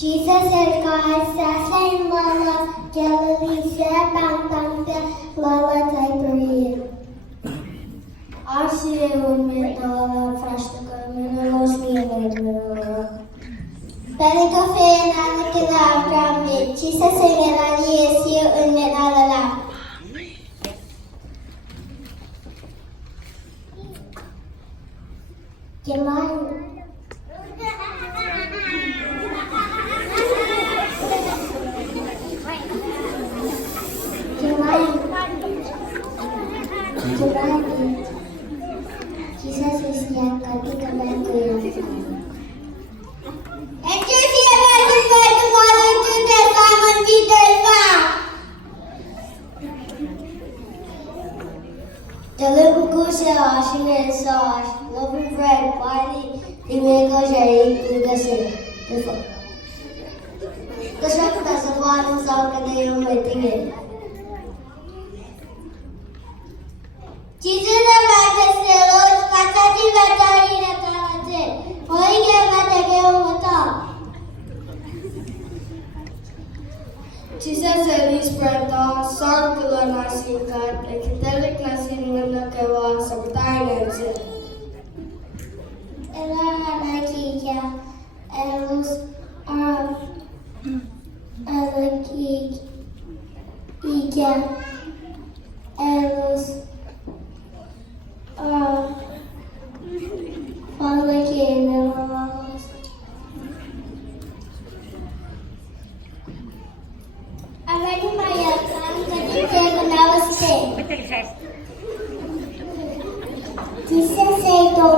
Jesus is God, Sasay Mala, Galilee, Sebang Tangta, Lala Taipuri. Arsiye unme dala frashta karmena losmi evela. Pelika fe nana kila abramne, Jesus engelali esiye unme dala. Gimana? Jesus is yang kami kembali ke yang dalam buku saya asyik sah, lebih berat, balik di mereka saya juga sih, betul. Kosrae kita semua sama kena yang penting. Jesus baptiste roz patati batari ratanate hoi ke batake umata Jesus elis prata sarkula nasinkat ekitelik nasinna kewa sabtainense ela nakiya elus alaki ika elus Fala que não. Agora Maria, que terminar você. Disse aceitou,